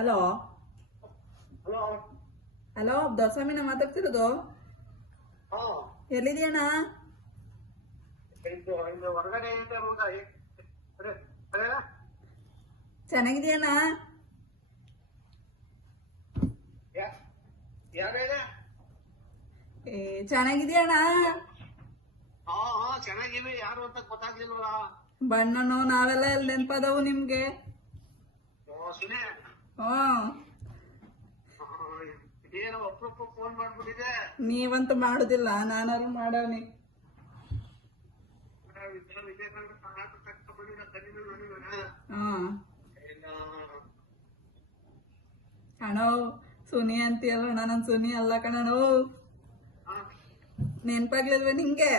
Hello hello. Hello ದೊರೆಸ್ವಾಮಿನ ಮಾತಾಡ್ತಿರೋದು? ಹಾ ಎಲ್ಲಿದ್ಯಣ್ಣ? ಇದು ಹೊರಗಡೆ ಇದೆ ಮಗ. ಚೆನ್ನಾಗಿದ್ಯಣ್ಣ? ಯಾರ? ಚೆನ್ನಾಗಿದ್ಯಣ್ಣ? ಹಾ ಹಾ ಚೆನ್ನಾಗಿವಿ. ಯಾರು ಅಂತ ಗೊತ್ತಾಗ್ಲಿಲ್ವಲ್ಲ. ಬಣ್ಣನು ನಾವೆಲ್ಲ ಎಲ್ಲಿ ನೆನ್ಪದವು ನಿಮ್ಗೆ? ಸುನೆ ಹ್ಮ್, ಏನೋ ಅಪ್ರೂಪ ಫೋನ್ ಮಾಡ್ಬಿಟ್ಟಿದೆ. ನೀವಂತೂ ಮಾಡುದಿಲ್ಲ, ನಾನಾರು ಮಾಡವ್ನಿ. ಹ್ಮ್ ಅಣ್ಣೋ ಸುನಿ ಅಂತೀಯಲ್ಲ, ನನ್ ಸುನಿ ಅಲ್ಲ ಕಣೋ. ನೆನ್ಪಾಗ್ಲಿಲ್ವ ನಿಂಗೆ?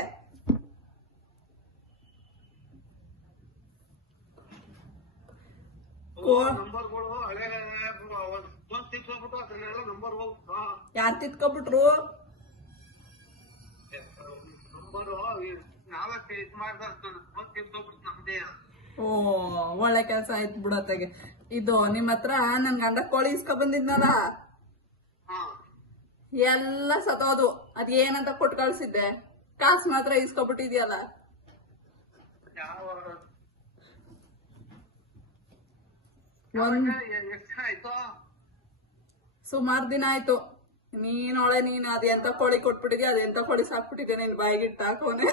ನಂಬರ್ಗಳು ಹಳೆ ತಿಳ್ಕೊಬಿಟ್ಟು ಅದನ್ನೆಲ್ಲ ನಂಬರ್ ಹೋಗ್ಬಿಟ್ಟು ಯಾರ್ ತಿತ್ಕೊಬಿಟ್ರು? ನಂಬರು ನಾವೇ ಇದ್ ಮಾಡ್ದ ತಿಳ್ಕೊಬಿಟ್ಟು ನಮ್ದೇ. ಓ, ಒಳ್ಳೆ ಕೆಲ್ಸ ಆಯ್ತು ಬಿಡತ್ತಾಗೆ. ಇದು ನಿಮ್ ಹತ್ರ ನನ್ ಗಂಡ ಕೋಳಿ ಇಸ್ಕೊ ಬಂದಿದ್ನಲ್ಲ, ಎಲ್ಲ ಸತೋದು. ಅದ್ ಏನಂತ ಕೊಟ್ಟು ಕಳ್ಸಿದ್ದೆ, ಕಾಸು ಮಾತ್ರ ಇಸ್ಕೊಬಿಟ್ಟಿದ್ಯಲ್ಲ. ಸುಮಾರು ದಿನ ಆಯ್ತು. ನೀನ್ ಅದ್ ಎಂತ ಕೋಳಿ ಕೊಟ್ಬಿಟ್ಟಿದ್ಯಾ, ಅದೆಂತ ಕೋಳಿ ಸಾಕ್ಬಿಟ್ಟಿದ್ಯಾ, ನಿನ್ ಬಾಯಿಗಿಟ್ಟು ಹಾಕೋನೆ.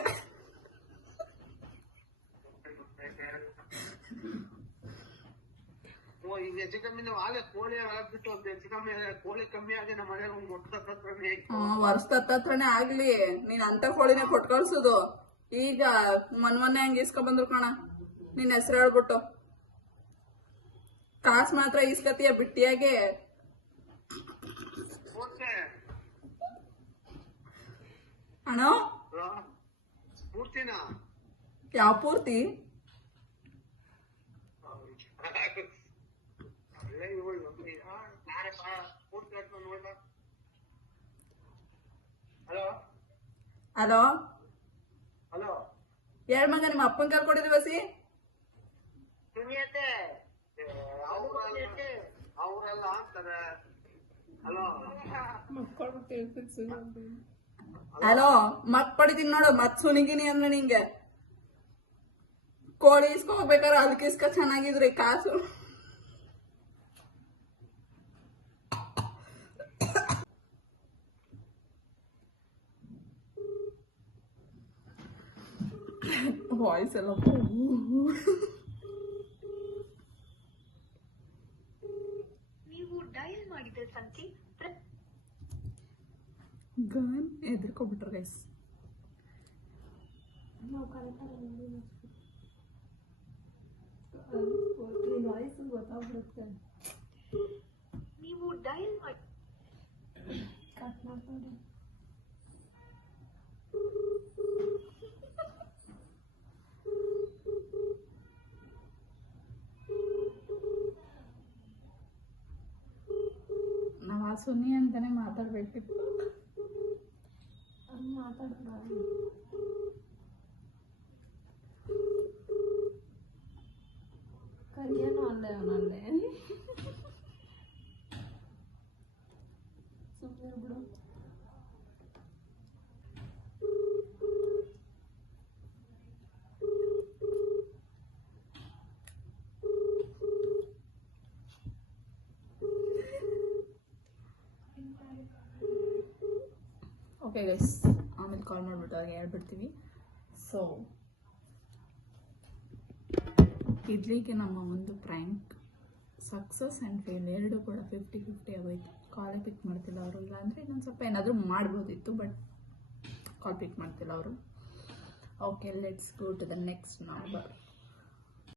ಹೆಚ್ಚು ಕಮ್ಮಿ ನೀವು ಆಗ ಕೋಳಿ ಬಿಟ್ಟು ಹೆಚ್ಚು ಕಮ್ಮಿ ಕೋಳಿ ಕಮ್ಮಿ ಆಗಿ ನಮ್ಮ ಮನೆಗೆ ಒಂದು ವರ್ಷದ ಹತ್ರನೇ ಆಗ್ಲಿ, ನೀನ್ ಅಂತ ಕೋಳಿನೇ ಕೊಟ್ಟು ಕಳ್ಸುದು. ಈಗ ಮೊನ್ನೆ ಹಂಗ ಇಸ್ಕೊ ಬಂದ್ರು ಕಣ, ನಿನ್ ಹೆಸರು ಹೇಳ್ಬಿಟ್ಟು. ಕಾಸು ಮಾತ್ರ ಇಸ್ಕತಿಯ ಬಿಟ್ಟಿಯಾಗೆ. ಅಣ್ಣ ಪೂರ್ತಿನ ಯಾವ ಪೂರ್ತಿ? ಹಲೋ ಹಲೋ ಹೇಳ್ ಮಗ, ನಿಮ್ಮ ಅಪ್ಪನ್ ಕರ್ಕೊಂಡಿದ್ವಿ ಬಸಿ. ಅವರೆಲ್ಲ ಅಂತಾರೆ. ಹಲೋ ಹಲೋ, ಮತ್ ಪಡಿತೀನಿ ನೋಡು, ಮತ್ ಸುನಿಗಿನಿ ಅಂದ್ರೆ ನಿಂಗೆ. ಕೋಳಿ ಇಸ್ಕೋಬೇಕಾದ್ರೆ ಅದಕ್ಕೆ ಇಸ್ಕ ಚೆನ್ನಾಗಿದ್ರಿ ಕಾಸು. ವಾಯ್ಸ್ ಎಲ್ಲ ನೀವು ಡಯಲ್ ಮಾಡಿದ ಸಂಖ್ಯೆ ಗನ್ ಎದ್ರಕೊಬಿಟ್ರು ಗೈಸ್. ಗೊತ್ತಾಗ್ಬಿಡುತ್ತೆ. ನೀವು ಡಯಲ್ ಮಾಡಿ ಕಟ್ ಮಾಡ್ತಾರೆ. ನಾವ್ ಆ ಸುನಿ ಅಂತಾನೆ ಮಾತಾಡ್ಬೇಕಿತ್ತು. ಮಾತಾಡ್ತಾರೆ ಕರಿಯನು ಅಲ್ಲೇ ಅವನಲ್ಲೇ. ಸುಮ್ಮನೆ ಬಿಡು. ಓಕೆ ಗೈಸ್, ಆಮೇಲೆ ಕಾಲ್ ಮಾಡ್ಬಿಟ್ಟು ಅವ್ರಿಗೆ ಹೇಳ್ಬಿಡ್ತೀವಿ. ಸೊ ಇಡ್ಲಿಗೆ ನಮ್ಮ ಒಂದು ಪ್ರ್ಯಾಂಕ್ ಸಕ್ಸಸ್ ಆ್ಯಂಡ್ ಫೇಲ್ ಎರಡು ಕೂಡ 50-50 ಆಗೋಯ್ತು. ಕಾಲೇ ಪಿಕ್ ಮಾಡ್ತಿಲ್ಲ ಅವರು. ಇಲ್ಲಾಂದರೆ ಇನ್ನೊಂದು ಸ್ವಲ್ಪ ಏನಾದರೂ ಮಾಡ್ಬೋದಿತ್ತು, ಬಟ್ ಕಾಲ್ ಪಿಕ್ ಮಾಡ್ತಿಲ್ಲ ಅವರು. Okay, let's go to the next number.